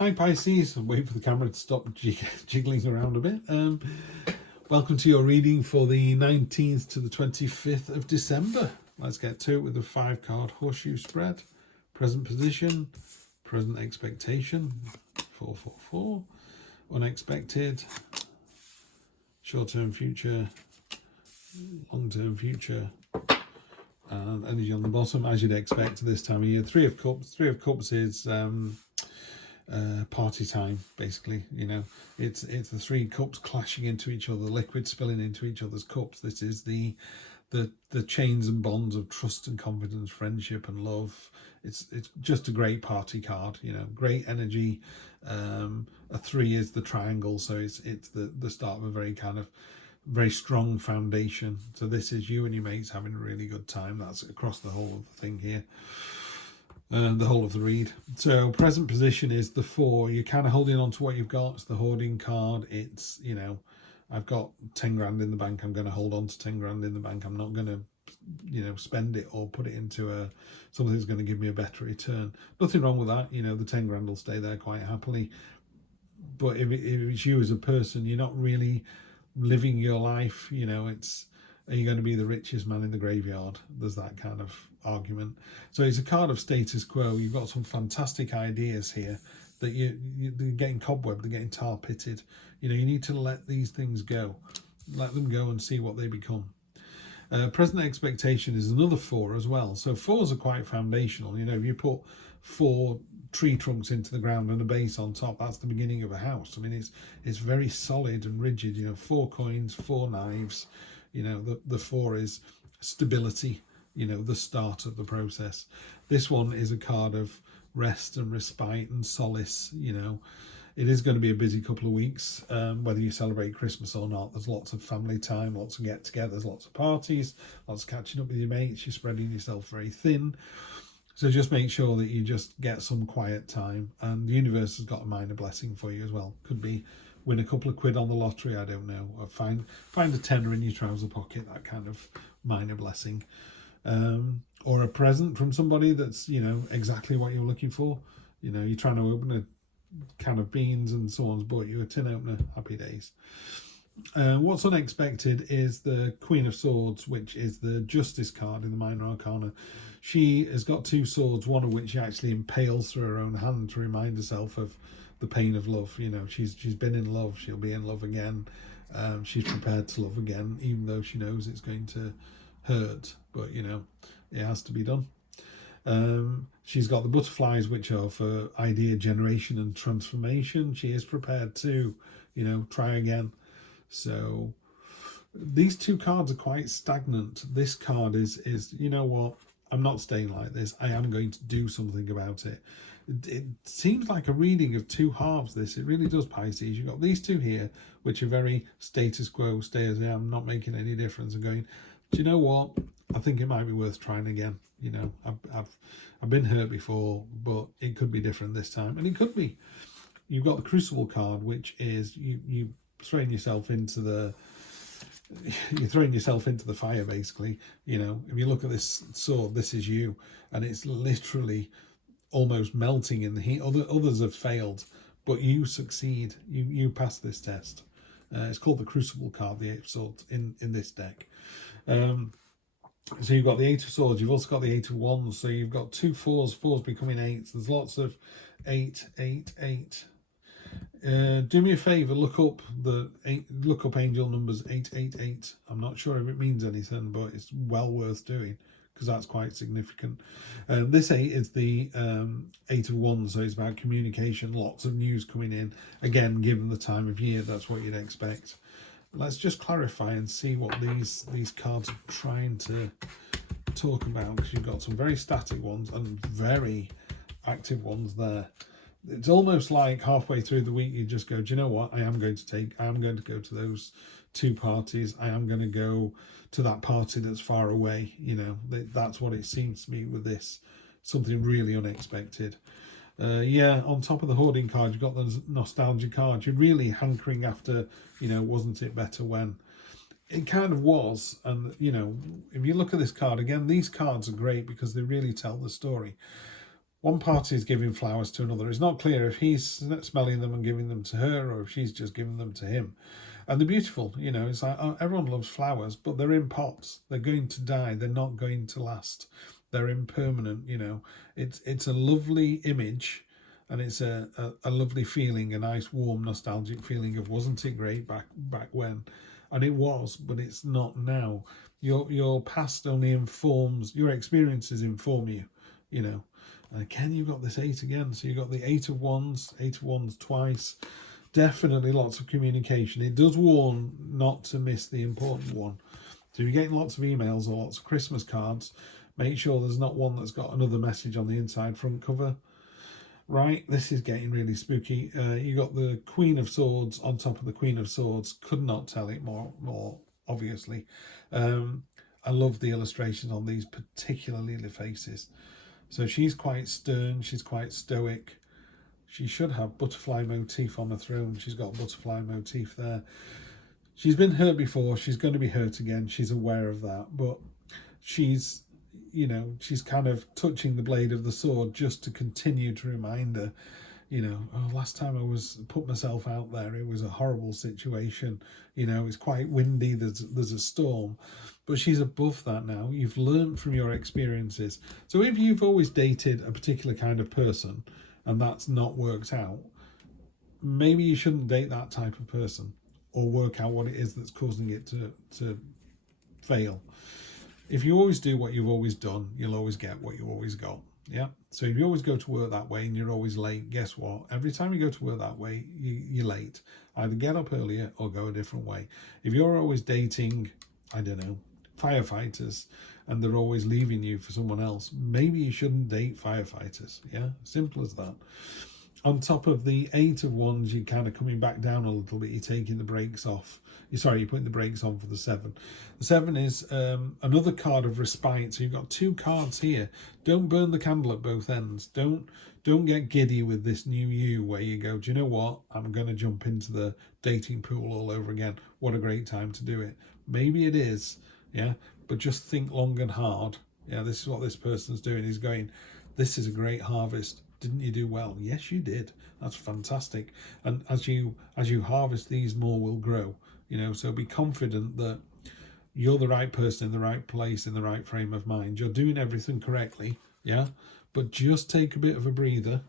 Hi Pisces, I'm waiting for the camera to stop jiggling around a bit. Welcome to your reading for the 19th to the 25th of December. Let's get to it with the 5-card horseshoe spread. Present position, present expectation, 444, unexpected, short-term future, long-term future, and energy on the bottom, as you'd expect this time of year. 3 of Cups. 3 of Cups is party time, basically. You know, it's the 3 cups clashing into each other, liquid spilling into each other's cups. This is the chains and bonds of trust and confidence, friendship and love. It's just a great party card, you know, great energy. A 3 is the triangle, so it's the start of a very strong foundation. So this is you and your mates having a really good time. That's across the whole of the thing here. The whole of the read. So present position is the 4. You're kind of holding on to what you've got. It's the hoarding card. It's, you know, I've got 10 grand in the bank. I'm going to hold on to 10 grand in the bank. I'm not going to, you know, spend it or put it into something that's going to give me a better return. Nothing wrong with that. You know, the 10 grand will stay there quite happily. But if it's you as a person, you're not really living your life. You know, are you going to be the richest man in the graveyard? There's that kind of argument. So it's a card of status quo. You've got some fantastic ideas here that they're getting cobwebbed, they're getting tar pitted. You know, you need to let these things go. Let them go and see what they become. Present expectation is another 4 as well. So 4s are quite foundational. You know, if you put 4 tree trunks into the ground and a base on top, that's the beginning of a house. I mean, it's very solid and rigid. You know, 4 coins, 4 knives. You know, the 4 is stability, you know, the start of the process. This one is a card of rest and respite and solace. You know, it is going to be a busy couple of weeks, whether you celebrate Christmas or not. There's lots of family time, lots of get-togethers, lots of parties, lots of catching up with your mates. You're spreading yourself very thin. So just make sure that you just get some quiet time. And the universe has got a minor blessing for you as well. Could be win a couple of quid on the lottery, I don't know, or find a tenner in your trouser pocket, that kind of minor blessing. Or a present from somebody that's, you know, exactly what you're looking for. You know, you're trying to open a can of beans and someone's bought you a tin opener. Happy days. What's unexpected is the Queen of Swords, which is the Justice card in the Minor Arcana. She has got 2 swords, one of which she actually impales through her own hand to remind herself of the pain of love. You know, she's been in love, she'll be in love again. She's prepared to love again, even though she knows it's going to hurt, but you know, it has to be done. She's got the butterflies, which are for idea generation and transformation. She is prepared to, you know, try again. So these 2 cards are quite stagnant. This card is you know what, I'm not staying like this. I am going to do something about it. It seems like a reading of 2 halves, this. It really does, Pisces. You've got these 2 here, which are very status quo, stay as I am, not making any difference, and going, do you know what? I think it might be worth trying again. You know, I've been hurt before, but it could be different this time. And it could be. You've got the Crucible card, which is you throwing yourself into the fire, basically. You know, if you look at this sword, this is you, and it's literally almost melting in the heat. Others have failed, but you succeed. You pass this test. It's called the Crucible card, the 8 of Swords in this deck. So you've got the 8 of Swords. You've also got the 8 of Wands. So you've got 2 4s. 4s becoming 8s. There's lots of 8, 8, 8. Do me a favour, look up angel numbers 888. I'm not sure if it means anything, but it's well worth doing because that's quite significant. This 8 is the 8 of Wands, so it's about communication, lots of news coming in. Again, given the time of year, that's what you'd expect. Let's just clarify and see what these cards are trying to talk about, because you've got some very static ones and very active ones there. It's almost like halfway through the week you just go, do you know what, I am going to go to those 2 parties. I am going to go to that party that's far away. You know, that's what it seems to me with this. Something really unexpected. Yeah, on top of the hoarding card, you've got the nostalgia card. You're really hankering after, you know, wasn't it better when? It kind of was. And, you know, if you look at this card, again, these cards are great because they really tell the story. one party is giving flowers to another. It's not clear if he's smelling them and giving them to her, or if she's just giving them to him. And they're beautiful, you know. It's like, oh, everyone loves flowers, but they're in pots. They're going to die. They're not going to last. They're impermanent, you know. It's a lovely image, and it's a lovely feeling, a nice, warm, nostalgic feeling of, wasn't it great back when? And it was, but it's not now. Your past only informs, your experiences inform you, you know. And again, you've got this 8 again. So you've got the 8 of Wands twice. Definitely lots of communication. It does warn not to miss the important one. So if you're getting lots of emails or lots of Christmas cards, make sure there's not one that's got another message on the inside front cover. Right, this is getting really spooky. You got the Queen of Swords on top of the Queen of Swords. Could not tell it more obviously. I love the illustrations on these, particularly the faces. So she's quite stern, she's quite stoic. She should have butterfly motif on the throne. She's got a butterfly motif there. She's been hurt before, she's going to be hurt again. She's aware of that, but she's, you know, she's kind of touching the blade of the sword just to continue to remind her, you know, oh, last time I put myself out there, it was a horrible situation. You know, it's quite windy, there's a storm, but she's above that now. You've learned from your experiences. So if you've always dated a particular kind of person and that's not worked out, maybe you shouldn't date that type of person, or work out what it is that's causing it to fail. If you always do what you've always done, you'll always get what you always got. Yeah. So if you always go to work that way and you're always late, guess what? Every time you go to work that way, you're late. Either get up earlier or go a different way. If you're always dating, I don't know, firefighters, and they're always leaving you for someone else, maybe you shouldn't date firefighters. Yeah. Simple as that. On top of the 8 of Wands, you're kind of coming back down a little bit. You're taking the brakes off. You're putting the brakes on for the 7. The 7 is another card of respite. So you've got 2 cards here. Don't burn the candle at both ends. Don't get giddy with this new you where you go, do you know what? I'm going to jump into the dating pool all over again. What a great time to do it. Maybe it is, yeah, but just think long and hard. Yeah, this is what this person's doing. He's going, this is a great harvest. Didn't you do well? Yes, you did. That's fantastic. And as you harvest these, more will grow. You know, so be confident that you're the right person in the right place, in the right frame of mind. You're doing everything correctly, yeah? But just take a bit of a breather,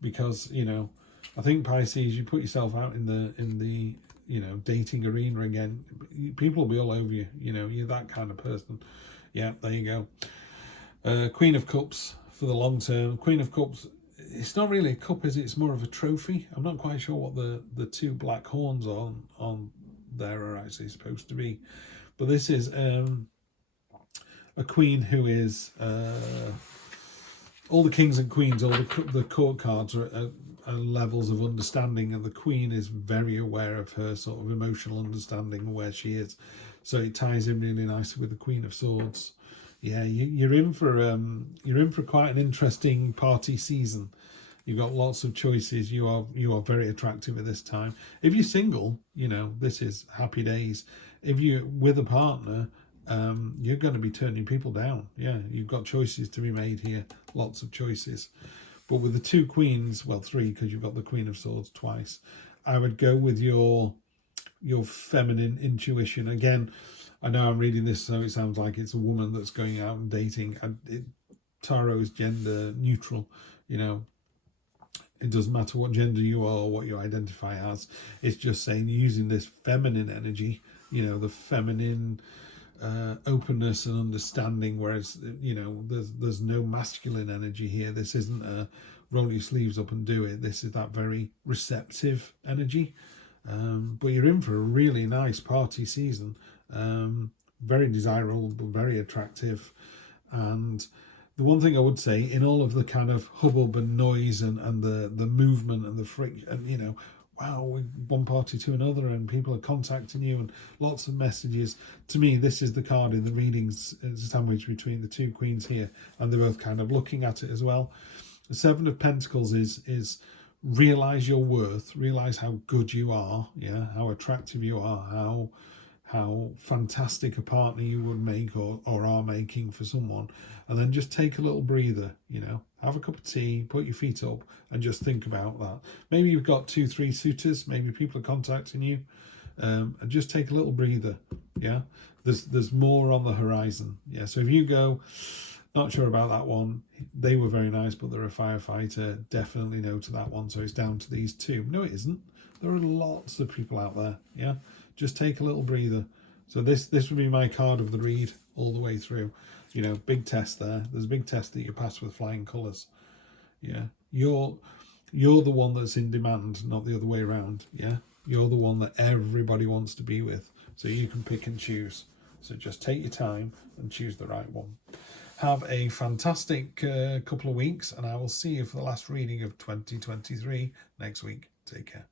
because, you know, I think Pisces, you put yourself out in the you know, dating arena again, people will be all over you. You know, you're that kind of person. Yeah, there you go. Queen of Cups for the long term. Queen of Cups, it's not really a cup, is it? It's more of a trophy. I'm not quite sure what the 2 black horns on there are actually supposed to be, but this is a queen who is all the kings and queens, all the court cards are levels of understanding, and the queen is very aware of her sort of emotional understanding of where she is. So it ties in really nicely with the Queen of Swords. Yeah, you're in for quite an interesting party season. You've got lots of choices. You are very attractive at this time. If you're single, you know, this is happy days. If you're with a partner, you're going to be turning people down. Yeah, you've got choices to be made here. Lots of choices. But with the 2 queens, well, 3, because you've got the Queen of Swords twice, I would go with your feminine intuition. Again, I know I'm reading this, so it sounds like it's a woman that's going out and dating. Tarot is gender neutral, you know. It doesn't matter what gender you are or what you identify as. It's just saying using this feminine energy, you know, the feminine openness and understanding, whereas, you know, there's no masculine energy here. This isn't a roll your sleeves up and do it. This is that very receptive energy. But you're in for a really nice party season. Very desirable, but very attractive. And the one thing I would say, in all of the kind of hubbub and noise and the movement and the friction, and, you know, wow, one party to another and people are contacting you and lots of messages. To me, this is the card in the readings. It's a sandwich between the 2 queens here, and they're both kind of looking at it as well. The 7 of Pentacles is realize your worth, realize how good you are, yeah, how attractive you are, how fantastic a partner you would make or are making for someone, and then just take a little breather, you know, have a cup of tea, put your feet up and just think about that. Maybe you've got 2-3 suitors, maybe people are contacting you, and just take a little breather. Yeah, there's more on the horizon. Yeah, so if you go, not sure about that one, they were very nice but they're a firefighter, definitely no to that one, so it's down to these two. No, it isn't. There are lots of people out there. Yeah, just take a little breather. So this would be my card of the read all the way through. You know, big test there. There's a big test that you pass with flying colours. Yeah, you're the one that's in demand, not the other way around. Yeah, you're the one that everybody wants to be with, so you can pick and choose. So just take your time and choose the right one. Have a fantastic couple of weeks, and I will see you for the last reading of 2023 next week. Take care.